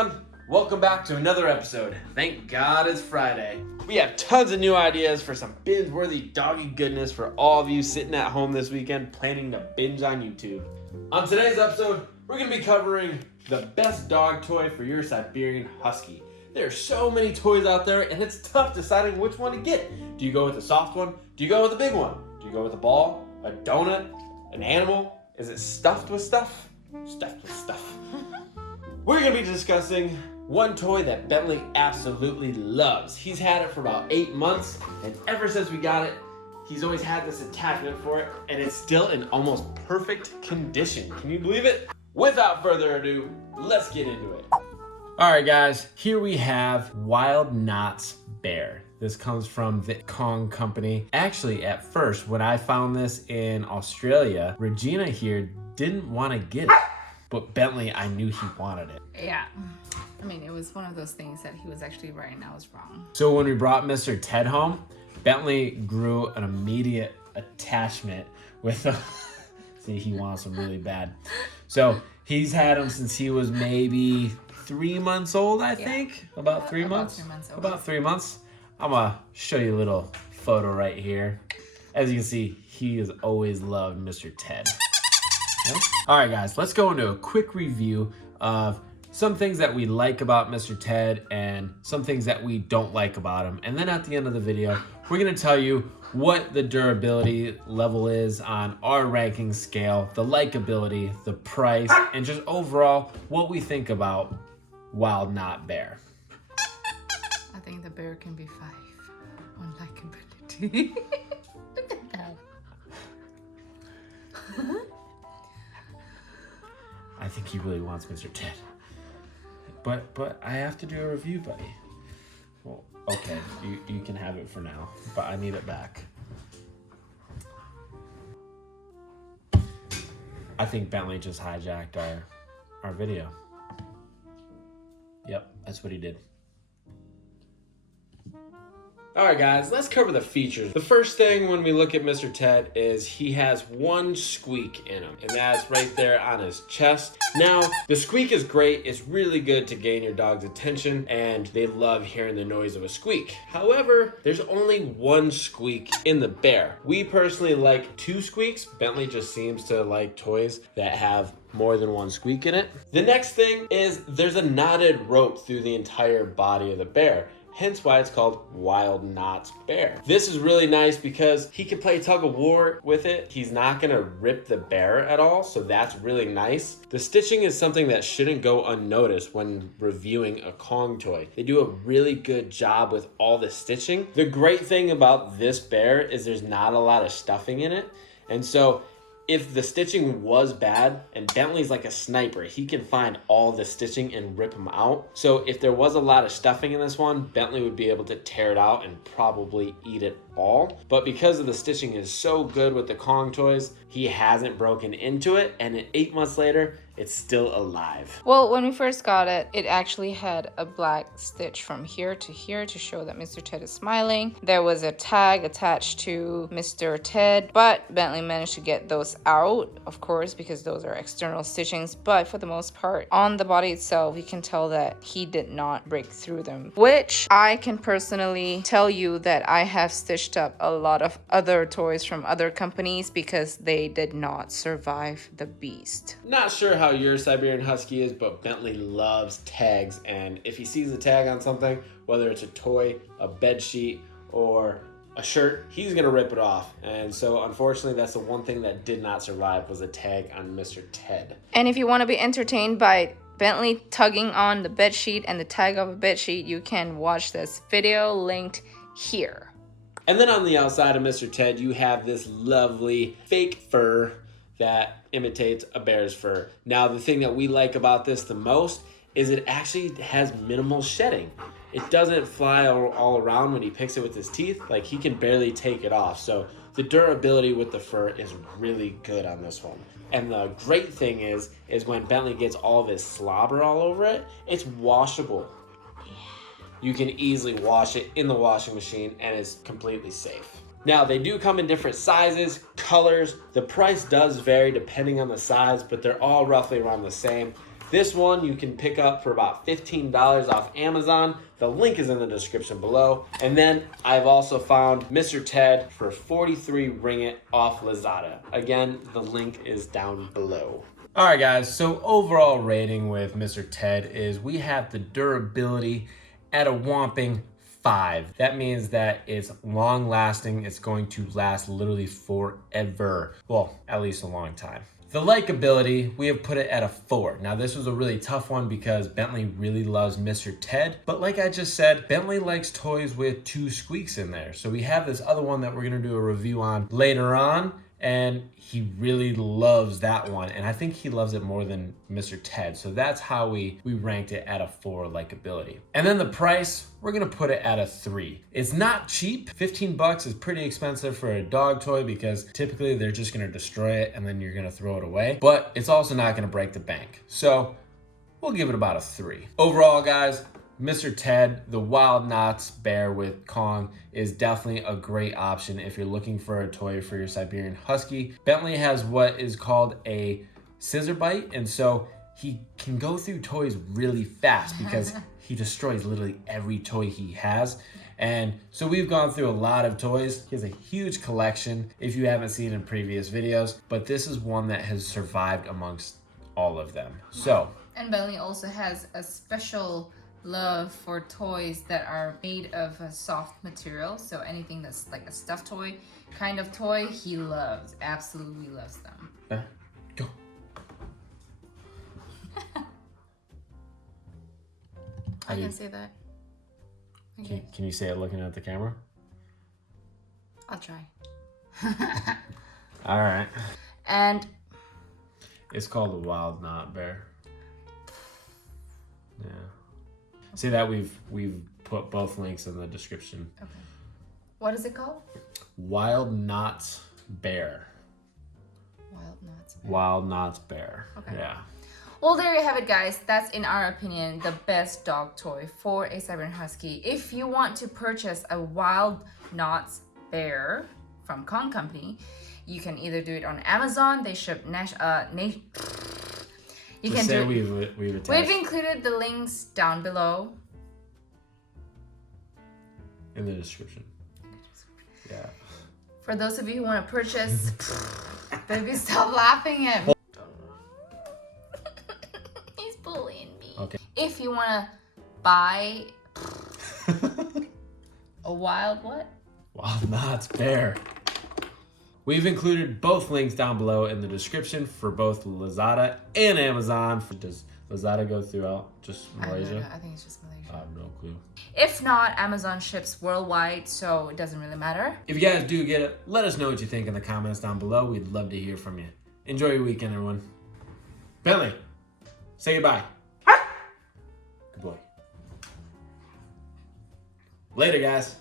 everyone, welcome back to another episode. Thank God it's Friday. We have tons of new ideas for some binge-worthy doggy goodness for all of you sitting at home this weekend planning to binge on YouTube. On today's episode, we're going to be covering the best dog toy for your Siberian Husky. There are so many toys out there and it's tough deciding which one to get. Do you go with the soft one? Do you go with the big one? Do you go with a ball, a donut, an animal? Is it stuffed with stuff? Stuffed with stuff. We're going to be discussing one toy that Bentley absolutely loves. He's had it for about 8 months, and ever since we got it, he's always had this attachment for it, and it's still in almost perfect condition. Can you believe it? Without further ado, let's get into it. All right, guys, here we have Wild Knots Bear. This comes from the Kong company. Actually, at first, when I found this in Australia, Regina here didn't want to get it. But Bentley, I knew he wanted it. Yeah. I mean, it was one of those things that he was actually right and I was wrong. So when we brought Mr. Ted home, Bentley grew an immediate attachment with him. See, he wants him really bad. So he's had him since he was maybe 3 months old, I think. About 3 months? 3 months old. About 3 months. I'm going to show you a little photo right here. As you can see, he has always loved Mr. Ted. Yep. All right, guys, let's go into a quick review of some things that we like about Mr. Ted and some things that we don't like about him. And then at the end of the video, we're going to tell you what the durability level is on our ranking scale, the likability, the price, and just overall what we think about Wild Knot Bear. I think the bear can be 5 on likability. Look at that. I think he really wants Mr. Ted. But I have to do a review, buddy. Well, okay, you can have it for now, but I need it back. I think Bentley just hijacked our video. Yep, that's what he did. All right, guys, let's cover the features. The first thing when we look at Mr. Ted is he has one squeak in him, and that's right there on his chest. Now, the squeak is great. It's really good to gain your dog's attention, and they love hearing the noise of a squeak. However, there's only one squeak in the bear. We personally like 2 squeaks. Bentley just seems to like toys that have more than one squeak in it. The next thing is there's a knotted rope through the entire body of the bear. Hence why it's called Wild Knots Bear. This is really nice because he can play tug of war with it. He's not gonna rip the bear at all, so that's really nice. The stitching is something that shouldn't go unnoticed when reviewing a Kong toy. They do a really good job with all the stitching. The great thing about this bear is there's not a lot of stuffing in it, and so if the stitching was bad, and Bentley's like a sniper, he can find all the stitching and rip them out. So if there was a lot of stuffing in this one, Bentley would be able to tear it out and probably eat it all. But because of the stitching is so good with the Kong toys, he hasn't broken into it, and 8 months later, it's still alive. Well, when we first got it, it actually had a black stitch from here to here to show that Mr. Ted is smiling. There was a tag attached to Mr. Ted, but Bentley managed to get those out, of course, because those are external stitchings. But for the most part, on the body itself, you can tell that he did not break through them, which I can personally tell you that I have stitched up a lot of other toys from other companies because they did not survive the beast. Not sure how your Siberian Husky is, but Bentley loves tags, and if he sees a tag on something, whether it's a toy, a bed sheet, or a shirt, he's gonna rip it off. And so unfortunately, that's the one thing that did not survive, was a tag on Mr. Ted. And if you want to be entertained by Bentley tugging on the bed sheet and the tag of a bed sheet, you can watch this video linked here. And then on the outside of Mr. Ted, you have this lovely fake fur that imitates a bear's fur. Now, the thing that we like about this the most is it actually has minimal shedding. It doesn't fly all around when he picks it with his teeth. Like, he can barely take it off. So the durability with the fur is really good on this one. And the great thing is when Bentley gets all of his slobber all over it, it's washable. You can easily wash it in the washing machine and it's completely safe. Now, they do come in different sizes, colors. The price does vary depending on the size, but they're all roughly around the same. This one you can pick up for about $15 off Amazon. The link is in the description below. And then I've also found Mr. Ted for 43 ringgit off Lazada. Again, the link is down below. All right, guys, so overall rating with Mr. Ted is we have the durability at a whopping 5. That means that it's long lasting. It's going to last literally forever. Well, at least a long time. The likability, we have put it at a 4. Now, this was a really tough one because Bentley really loves Mr. Ted. But like I just said, Bentley likes toys with 2 squeaks in there. So we have this other one that we're going to do a review on later on. And he really loves that one. And I think he loves it more than Mr. Ted. So that's how we ranked it at a 4 likability. And then the price, we're gonna put it at a 3. It's not cheap. 15 bucks is pretty expensive for a dog toy because typically they're just gonna destroy it and then you're gonna throw it away. But it's also not gonna break the bank. So we'll give it about a 3. Overall, guys, Mr. Ted, the Wild Knots bear with Kong, is definitely a great option if you're looking for a toy for your Siberian Husky. Bentley has what is called a scissor bite, and so he can go through toys really fast because he destroys literally every toy he has. And so we've gone through a lot of toys. He has a huge collection if you haven't seen in previous videos, but this is one that has survived amongst all of them. So, and Bentley also has a special love for toys that are made of a soft material. So anything that's like a stuffed toy kind of toy, he loves, absolutely loves them. Go. I can say that. Okay. Can you say it looking at the camera? I'll try. All right. And it's called a Wild Knot bear. Yeah. See that we've put both links in the description. okay. What is it called? Wild Knots bear. Wild Knots. Wild Knots bear. Okay. Yeah. Well, there you have it, guys. That's, in our opinion, the best dog toy for a Siberian Husky. If you want to purchase a Wild Knots bear from Kong Company, you can either do it on Amazon. They ship you Just can say do it. we've attached We've included the links down below. in the description. Yeah. For those of you who want to purchase, baby, stop laughing at me. He's bullying me. Okay. If you want to buy a wild what? Wild Knots bear. We've included both links down below in the description for both Lazada and Amazon. Does Lazada go throughout just Malaysia? I think it's just Malaysia. I have no clue. If not, Amazon ships worldwide, so it doesn't really matter. If you guys do get it, let us know what you think in the comments down below. We'd love to hear from you. Enjoy your weekend, everyone. Bentley, say goodbye. Good boy. Later, guys.